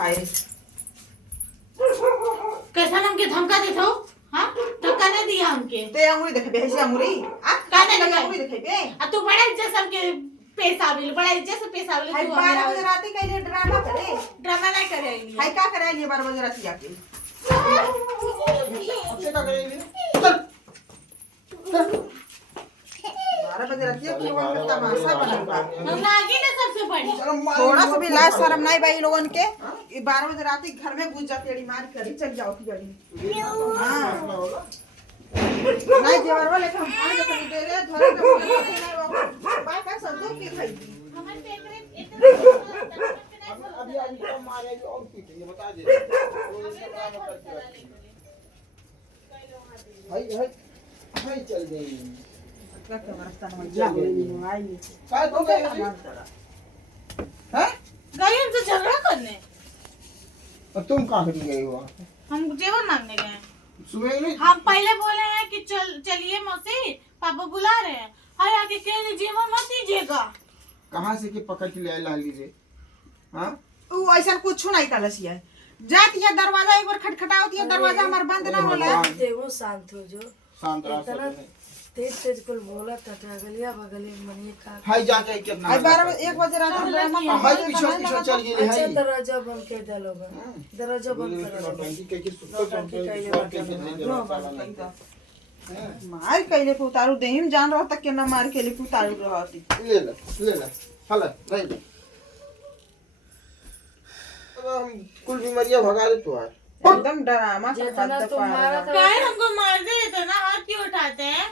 खाए कैसा हमके धमका देते हो? हाँ धक्का नहीं दिया हमके। ते अंगुरी देखे ऐसी अंगुरी आ काने लगा अंगुरी देखे बे तू बड़ा इज्जत हमके पैसा बिल बड़ा इज्जत से पैसा बिल हाय 12 बजे रात के लिए ड्रामा करे ड्रामा नहीं करे हाय का करे लिए 12 बजे रात जाके अच्छे का करेंगे चल 12 बजे रात के लोगन का तमाशा बनल बा हम आगे ना सबसे बड़ी थोड़ा सा भी लाज शर्म नहीं भाई लोगन के 12 बजे रात के घर में घुस जा टेड़ी मार करी चल जाओ की गाड़ी हां नहीं जेवर वाले हम खाने के दे रे धरे के बात का संतोष की खाई हमारे पेपर इतना अभी आज कम मारेगी और पीटेगी बता दे हाय हाय हाय चल गई का रास्ता में जा आई काय तो गई हैं गए हमसे झगड़ा करने। और तुम कहां खड़ी गई हो हम जेवर मांगने गए हैं। सुबह नहीं हम पहले बोले हैं कि चलिए मौसी पापा बुला रहे हैं। हाय आके कह रहे जेवर मत दीजिएगा। कहां से के पकड़ के ले आई लाली रे हां ऊ ऐसा कुछ नहीं कलसिया जात ये दरवाजा एक बार खटखटाओ ये दरवाजा हमार बंद ना होला देखो शांत हो जो शांत रह इतना तेज तेज कुल बोला था गलिया बगली मनी का हाय जाके कितना आई 12 1 बजे रात में ड्रामा हाय पीछे पीछे चल गई अच्छा हाय दरवाजा बंद कर डालोगे दरवाजा बंद कर मार कैले पुतारू देहिम जान रहा तक के ना मार के लिए पुतारू रहती ले ले हला नहीं ले अब हम कुल बीमारियां भगा दे तू यार एकदम ड्रामा का जितना हद तुम मारा पार था क्या हमको मार दे तो ना हाथ क्यों उठाते हैं?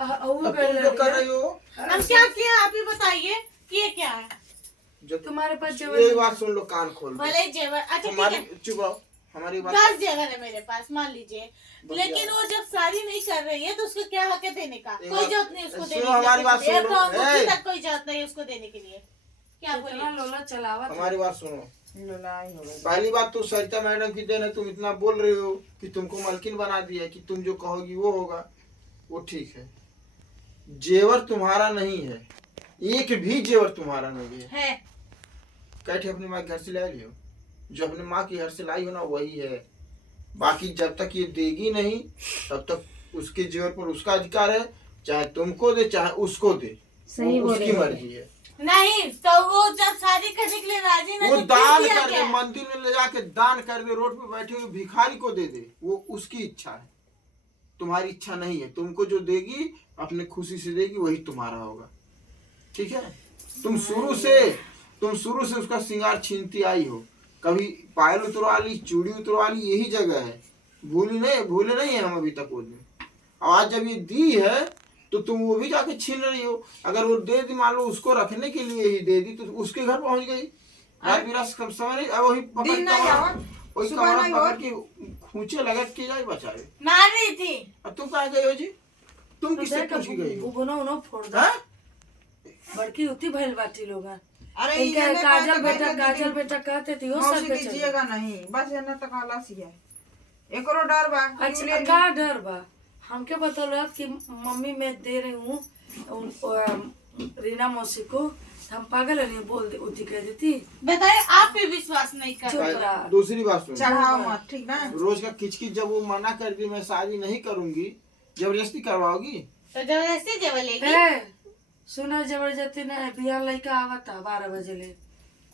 और अब तुम जो कर रही हो हम क्या किया आप ही बताइए किए क्या है? जो तुम्हारे पास ये जेवर बात सुन लो कान खोल के। भले जेवर अच्छा ठीक हमारी है चुप रहो हमारी बात 10 जेवर है मेरे पास मान लीजिए लेकिन वो जब शादी नहीं कर रही है तो उसको क्या हक है देने का? एक कोई बात- जरूरत नहीं उसको सुनो, देने हमारी बात की सुनो। एक तो अंगूठी ए! तक कोई जरूरत नहीं उसको देने के लिए क्या इतना बोले लोला चलावा था। हमारी बात सुनो लड़ाई हो गई पहली बात तो सरिता मैडम की देन है तुम इतना बोल रहे हो कि तुमको मालकिन बना दिया कि तुम जो कहोगी वो होगा वो ठीक है जेवर तुम्हारा नहीं है एक भी जेवर तुम्हारा नहीं है कैठे अपनी माँ के घर से ला लियो जो अपनी माँ की घर से लाई हो ना वही है बाकी जब तक ये देगी नहीं तब तक उसके जेवर पर उसका अधिकार है चाहे तुमको दे चाहे उसको दे सही वो उसकी बोले। मर्जी है नहीं तो वो जब शादी करने के लिए राजी वो नहीं तो दान किया कर दे क्या? मंदिर में ले जाके दान कर दे रोड पे बैठे हुए भिखारी को दे दे वो उसकी इच्छा है तुम्हारी इच्छा नहीं है तुमको जो देगी अपने खुशी से देगी वही तुम्हारा होगा ठीक है तुम शुरू से उसका श्रृंगार छीनती आई हो कभी पायल उतरवा ली चूड़ी उतरवा ली यही जगह है भूले नहीं है हम अभी तक वो दिन आज जब ये दी है तो तुम वो भी जाके छीन रही हो अगर वो दे दी मान लो उसको रखने के लिए ही दे दी तो उसके घर पहुंच गई रात बिरास कम समय नहीं अब वही दिन नहीं आवा वही सुबह कमरा नहीं पकड़ के खूंचे लगा के जाए बचावे मार रही थी अब तुम कहाँ गई हो जी तुम किससे पूछ के गई हो बुगनो उनो फोड़ दो हाँ? बड़की उठी भइल बाटी लोग अरे इनका ये काजल बेटा कहते थी वो सर पे चल कीजिएगा नहीं बस ये न तक आलसी है एकरो डर बा अच्छा का डर बा हमके बतौल कि मम्मी मैं दे रही हूँ रीना मौसी को हम पागल है नहीं बोल दे उठी कह देती बताइए आप पे विश्वास नहीं कर चुप रहा दूसरी बात सुन चढ़ाओ मत ठीक ना रोज का किचकिच जब वो मना कर दी मैं शादी नहीं करूंगी जबरदस्ती करवाओगी तो जबरदस्ती जेवर लेगी ए सुना जबरदस्ती ना बिहान लड़का आवता 12 बजे ले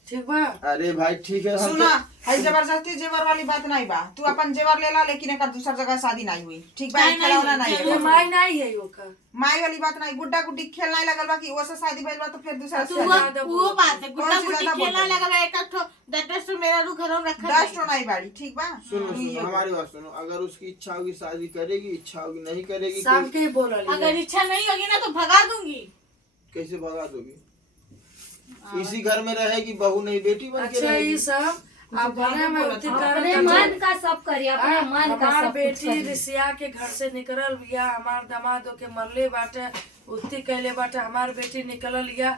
ठीक बा अरे भाई ठीक है हम सुना है जबरदस्ती जेवर वाली बात नहीं बा तू अपन जेवर ले ला लेकिन एक दूसर जगह शादी नहीं हुई ठीक बा नहीं, खिलौना नहीं, नहीं ये है माई नहीं है ओका माई वाली बात नहीं गुड्डा गुड्डी खेल नहीं लगल बा कि वो से शादी भइल बा तो फिर दूसरा तो से वो बात है गुड्डा कौन सी गुड्डी ज्यादा खेलना बोल लगा एक ठो 10 ठो मेरा रू घरों रखा दस तो नहीं बाड़ी ठीक बा सुनो हमारी बात सुनो अगर उसकी इच्छा होगी शादी करेगी इच्छा होगी नहीं करेगी शाम के ही बोल अगर इच्छा नहीं होगी ना तो भगा दूंगी कैसे भगा दोगी इसी घर में रहेगी बहू नहीं बेटी बन के अच्छा ये रहेगी सब आप बने में उठी अपने मन का सब करिए अपने मन का हमार सब कुछ बेटी करिए। रिसिया के घर से निकलल बिया हमार दामादो के मरले बाटे उठी कहले बाटे हमार बेटी निकलल या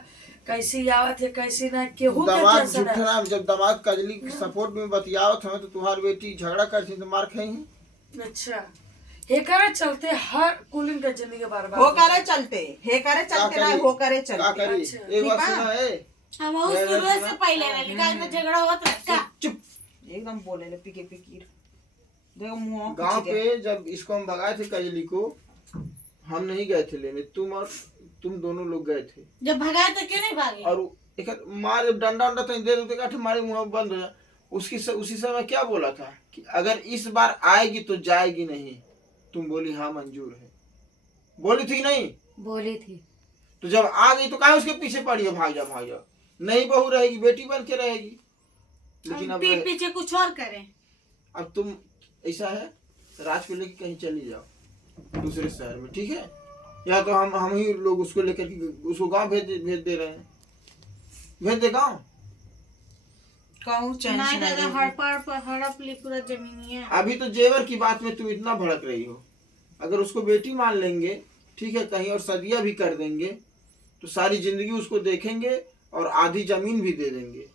कैसी आवत है कैसी ना केहू के दामाद टेंशन है। झूठना जब दामाद कजली के सपोर्ट में बतियावत हमें तो तुम्हारी बेटी झगड़ा करती तो मार खाई अच्छा हे करे चलते हर कुलिन का जिंदगी बर्बाद हो करे चलते हे करे चलते का ना करी? हो करे का चलते करी अच्छा, एक बात ठीक बा? सुना है हम वो शुरू से पहले वाली का ना झगड़ा होता रहता एकदम बोले ले पीके पीकीर देखो मुंह गांव पे जब इसको हम भगाए थे कजली को, हम नहीं गए थे लेने, तुम दोनों लोग गए थे। जब भगाए तो क्यों नहीं भागे? और एक मारे डंडा उंडा तो दे देते काठे मारे मुंह बंद हो जाए। उसी समय क्या बोला था कि अगर इस बार आएगी तो जाएगी नहीं। तुम बोली हाँ मंजूर है, बोली थी नहीं? बोली थी। तो जब आ गई तो काहे उसके पीछे पड़ी हो? भाग जा। नहीं बहू रहेगी, बेटी बन के रहेगी। लेकिन अब पीठ पीछे कुछ और करें। अब तुम ऐसा है, राज को लेके कहीं चली जाओ दूसरे शहर में, ठीक है? या तो हम ही लोग उसको लेकर के उसको गांव भेज दे रहे हैं। भेज दे गांव। कहूँ चैन नहीं से दादा, नहीं हड़प ली पूरा जमीन है। अभी तो जेवर की बात में तुम इतना भड़क रही हो। अगर उसको बेटी मान लेंगे, ठीक है, कहीं और सदिया भी कर देंगे तो सारी जिंदगी उसको देखेंगे और आधी जमीन भी दे देंगे,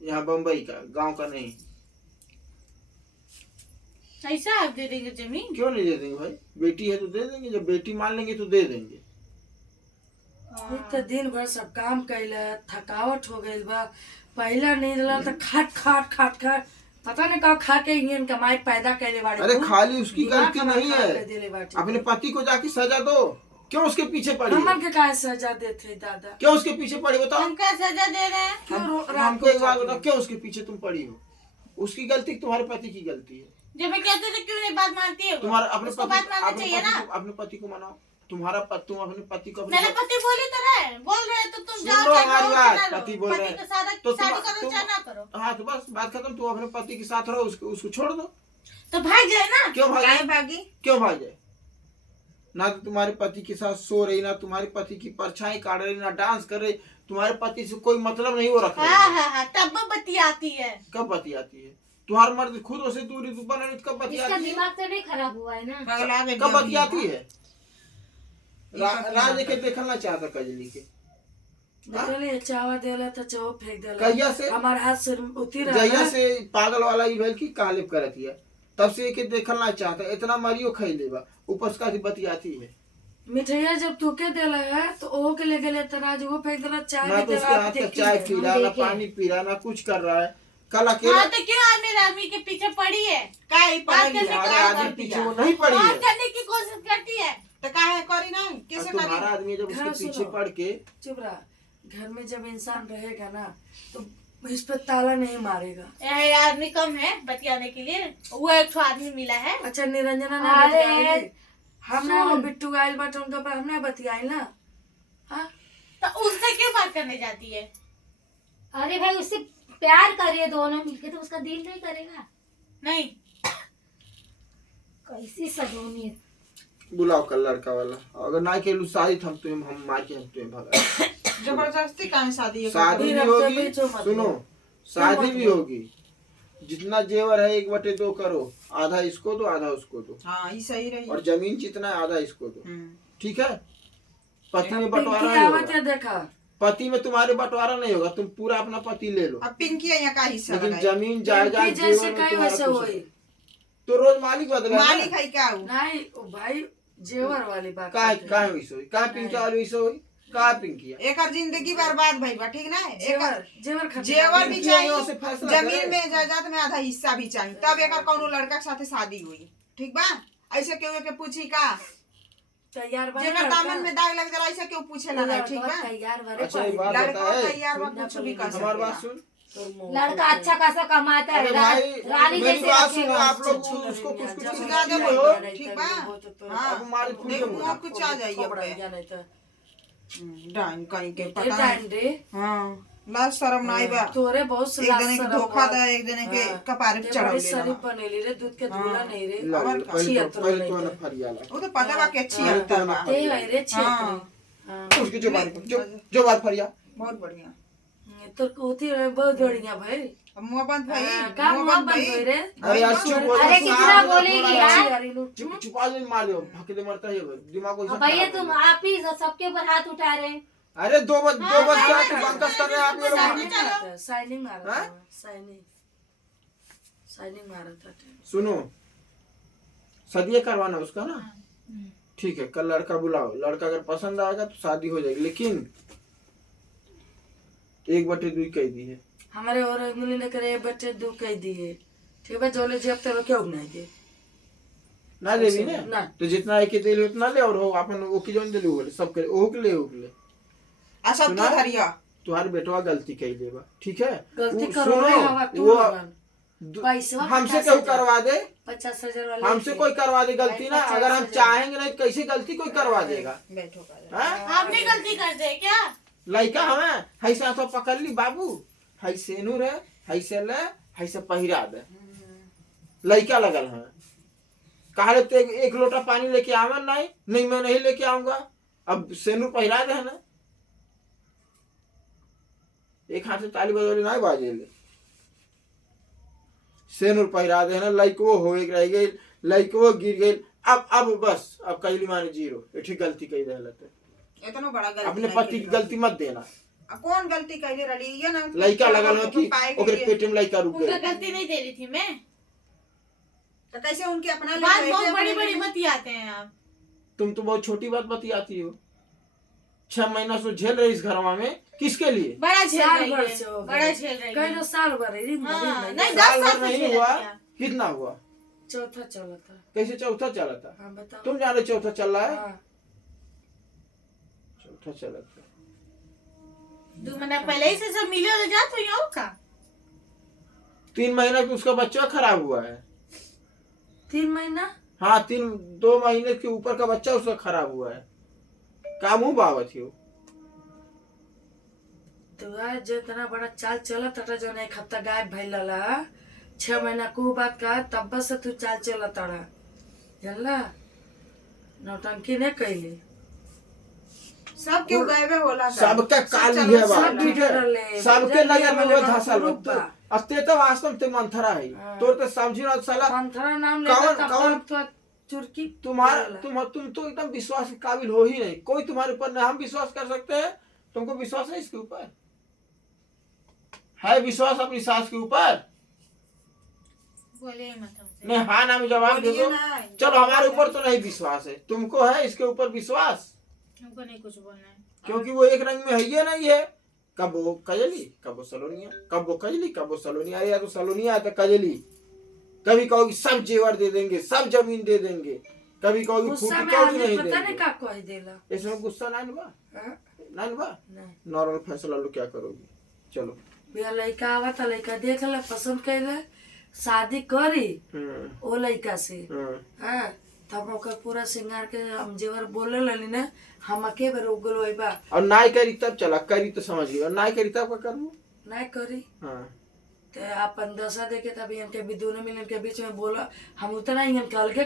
यहाँ बम्बई का, गांव का नहीं। ऐसा आप दे देंगे जमीन? क्यों नहीं दे देंगे भाई? बेटी है तो दे देंगे, जब बेटी मान लेंगे तो दे देंगे। तो दिन भर सब काम कैला, थकावट हो गई बा। पहला नींद ला तो खाट पता नहीं कहाँ खा के इंजन कमाई पैदा कैले बाड़े। अरे खाली उसकी दिमाग गलती हमारा नहीं खराब है, कर देले बाटे। अपने पति को जाके सजा दो। क्यों उसके पीछे पड़ी हमन हो? के काहे सजा देते दादा? क्यों उसके पीछे पड़ी बताओ? हम क्या सजा दे रहे हैं? क्यों रात हमको को एक बात जाते बताओ, हो? क्यों उसके पीछे तुम पड़ी हो? उसकी गलती, तुम्हारे पति की गलती है। जब मैं कहते थे क्यों नहीं बात मानती है? तुम्हारा अपने उसको बात मानना अपने चाहिए ना। अपने पति को मनाओ। तुम अपने पति को मेरे पति बोल रहे तो तुम सुन जाओ लो चाहे हमारी करो, बात, चाहे ना पति लो। बोल रहे पति हैं। के साथ तो शादी तुम- करो तुम- चाहे ना करो, हाँ तो बस बात खत्म। तुम अपने पति के साथ रहो, उसको छोड़ दो। तो भाग जाए ना। क्यों भाग काहे जाए? भागी? क्यों भाग जाए? ना तो तुम्हारे पति के साथ सो रही, ना तुम्हारे पति की परछाई काट रही, ना डांस कर रही। तुम्हारे पति से कोई मतलब नहीं हो रखा है। तब बत्ती आती है। कब पति आती है? तुम्हारे मर्द खुद उसे दूरी बना रही, कब पति इसका आती है? दिमाग तो नहीं खराब हुआ है ना? पगला गई कब पति अभी। आती है? राज के देखना चाहता कजली के देखले चावा देला तो चाव फेंक देला। कहिया से? हमार हाथ से उती रहा जहिया ना। से पागल वाला ही भेल की कालिप करत है, तब से के देखना चाहता। इतना मरियो खाई लेबा, ऊपर से काती बतियाती है। मिठाइया जब तोके देला है तो ओहो के ले गेले तराज वो फेंक देला। चाय ना भी तो उसके देला। हाथ आप का देखी चाय है। पी रहा, ना पानी पी रहा, ना कुछ कर रहा है। कल अकेला हाँ तो क्यों आदमी आदमी के पीछे पड़ी है? काहे बात पगली? कैसे तुम्हारे क्या आदमी करती पीछे है? वो नहीं पड़ी बात है। करने की कोशिश करती है। तो काहे करी नहीं? और कैसे तुम्हारा करी? आदमी जब उसके घर पीछे सुनो। पड़ के चुप रहा। घर में जब इंसान रहेगा ना तो इस पे ताला नहीं मारेगा। यह आदमी कम है बतियाने के लिए। वो एक ठो आदमी मिला है। अच्छा निरंजना ने अरे, बतियाई। हमने वो सुन। बिट्टू आयल बाटे उनके पर हमने बतियाई ना। हाँ? तो उससे क्यों बात करने जाती है? अरे भाई उससे प्यार करिए दोनों मिलके तो उसका दिल नहीं करेगा? नहीं, कैसी सदोनी है। बुलाओ कल लड़का वाला। अगर ना खेलू शादी हम मार के हम तुम्हें भगा। जबरदस्ती काहे शादी है? शादी भी रखते होगी, बेचो मत। सुनो, शादी भी होगी। जितना जेवर है 1/2 करो, आधा इसको दो आधा उसको दो, हाँ ये सही रही। और जमीन जितना है आधा इसको दो, ठीक है? पति में बंटवारा पिंकी नहीं आवत है होगा। देखा। पति में तुम्हारे बंटवारा नहीं होगा, तुम पूरा अपना पति ले लो, अब पिंकी यहाँ का हिस्सा लेकिन लगाई। जमीन जायदाद पिंकी जैसे जेवर में कई तुम्हारा वैसे कुछ होई। नहीं। तो रोज मालिक बदला मालिक है क्या वो? नहीं ओ भाई जेवर वाली बात काहे करते हैं। काहे वैसे होई? काहे पिंकी वाली वैसे होई? काहे पिंकी है? एकर जिंदगी बर्बाद भई बा, ठीक ना? एकर जेवर खत्म। जेवर भी पिंकी यहाँ से चाहिए, फैसला जमीन करे। में जायदाद में आधा हिस्सा भी चाहिए, तब एकर कोनो लड़का के साथे शादी हुई, ठीक बा? ऐसे केहू के पूछी का? तैयार बा जेकर दामन में दाग लग जाला ऐसे क्यों पूछे लगा, ठीक बा? तैयार बारे अच्छा एक बात लड़का बता, तैयार बा, कुछ भी कर हमारी बात सकेला। सुन। लड़का अच्छा खासा कमाता है, अरे भाई रानी मेरी जैसे बात सुनो, रखेगा। आप लोग उसको कुछ कुछ कुछ ज्यादा हो, बोलो, ठीक बा? हाँ, अब हमारी फूल देख के मुँह कुछ आ जाइए अब पे। डाइन कहीं के पता नहीं। हाँ, लाज शर्म नहीं बा। तोरे बहुत एक जने के धोखा दा, एक जने के कपारे पे चढ़ा सारी बनेली रे दूध के धुला नहीं रे। ला, और पहले छिहत्तर तो ना लेके। फरियाला। वो तो पता बा कि अच्छी लगता बा। ते है रे हाँ, छिहत्तर। उसकी जो बात फरिया। बहुत बढ़िया। तो कोती रे बहुत बढ़िया भाई। अब मुँह बंद भाई, का मुँह मुंह बंद बंद भाई। होई रे। अरे यार चुप बोल। अरे कितना बोलेगी यार? छुपा दे, मार दो, भक्के दे मरता है दिमाग को। भैया तुम आप ही सबके ऊपर हाथ उठा रहे हैं। अरे दो बज क्या बंकस कर रहे हैं आप ये लोग? साइनिंग मारा हाँ? था साइनिंग मारा था। सुनो, सदिया करवाना उसका ना, ठीक है? कल लड़का बुलाओ, लड़का अगर पसंद आएगा तो शादी हो जाएगी, लेकिन 1/2 कह दी है। हमारे और अंगुली ने करे बच्चे दू कह दिए ठीक है जोले जेब तेरे क्यों नहीं के ना देवी ने ना। तो जितना एक दे ले उतना ले और हो अपन वो की जोन दे ले बोले सब के ओ के ले अच्छा सुना? तो धरिया तुम्हारे बेटवा गलती कही देबा ठीक है गलती वो करो सुनो, रे हवा तू वो लगन। पैसा हमसे क्यों करवा दे 50,000 वाला हमसे लेके। कोई करवा दे गलती ना 50,000 अगर हम चाहेंगे नहीं तो कैसे गलती कोई करवा देगा बैठो का हाँ? आपने गलती कर दे क्या? लड़का हमें हई से तो पकड़ ली बाबू हई सेनूर है हई से ले हई से पहिरा दे लड़का लगल है कहा तो एक लोटा पानी लेके आवन नहीं मैं नहीं लेके आऊंगा अब सेनूर पहिरा दे है ना एक हाथ से ताली बजौली नहीं बाजे ले सेनूर पहिरा दे है ना लड़को हो एक रह गई लड़को गिर गई अब बस अब कैली माने जीरो ठीक गलती कही दे लते इतना बड़ा गलती अपने नहीं पति की करी। गलती मत देना कौन गलती कैले रही ये ना लड़का लगल हो कि पाए ओकरे गई। पेट में लड़का रुक उनका गया गलती नहीं दे रही थी मैं। तो कैसे उनके अपना बात ले बहुत गए बड़ी थे, बड़ी मत आते हैं आप। तुम तो बहुत छोटी बात बतियाती हो 6 महीना से झेल रही इस घरवा में किसके लिए बड़ा झेल साल रही भर है, से हो बड़ा गए। झेल रही कई है। तो साल भर है हाँ, नहीं, साल 10 भर साल से नहीं झेल हुआ रही है। कितना हुआ चौथा चला था कैसे चौथा चला था हाँ बताओ तुम जाने चौथा चल रहा है हाँ, चौथा चला था 2 महीना पहले ही से सब मिले हो जात हुई हो का? 3 महीना तो उसका बच्चा खराब हुआ है 3 महीना हाँ 2 महीने के ऊपर का बच्चा उसका खराब हुआ है का मुंह बावत हो तो यार जो इतना बड़ा चाल चला था जो एक हफ्ता गायब भइल ला 6 महीना को बात का तब से तू चाल चला तड़ा जानला नौटंकी ने कैली सब क्यों गए होला था। सबके सब काली चलो, है बात सब ठीक है डरले, सबके नजर में वो डरले, धसल रूप बा बा। अते तो वास्तव ते मंथरा है हाँ। तो समझी ना साला पंथरा नाम कौन- लेता कौन- तब तो चुरकी तुम्हारा बोला। तुम तो एकदम विश्वास के काबिल हो ही नहीं कोई तुम्हारे ऊपर नहीं हम विश्वास कर सकते हैं तुमको विश्वास है इसके ऊपर है विश्वास अपनी सास के ऊपर बोले मत हमसे। नहीं हाँ ना में जवाब दे बोलिए दो ना। चलो हमारे ऊपर तो नहीं विश्वास है तुमको है इसके ऊपर विश्वास हमको नहीं कुछ बोलना है। क्योंकि वो एक रंग में है ही नहीं है कब वो कजली कब वो सलोनिया कब वो कजली कब वो सलोनिया या तो सलोनिया तो कजली कभी कहोगी सब जेवर दे देंगे सब जमीन दे देंगे कभी कहोगी गुस्सा फूटी में कौड़ी आदमी नहीं पता नहीं देंगे का कह देला इसमें गुस्सा नहीं बा हाँ? नहीं बा नहीं नॉर्मल फैसला लो क्या करोगी चलो बिया लड़का आवा था लड़का देख ले पसंद कैले शादी करी ओ लड़का से हाँ तब ओकर पूरा श्रृंगार के हम जेवर बोले लली ने हम अके बेर उगल होइबा और नाई करी तब चला करी तो समझिए और नाई करी तब क्या करूँ नहीं करी हाँ ते अपन दशा देके तभी इनके भी दोनों मिलन के बीच में बोला हम उतना ही इनके अलगे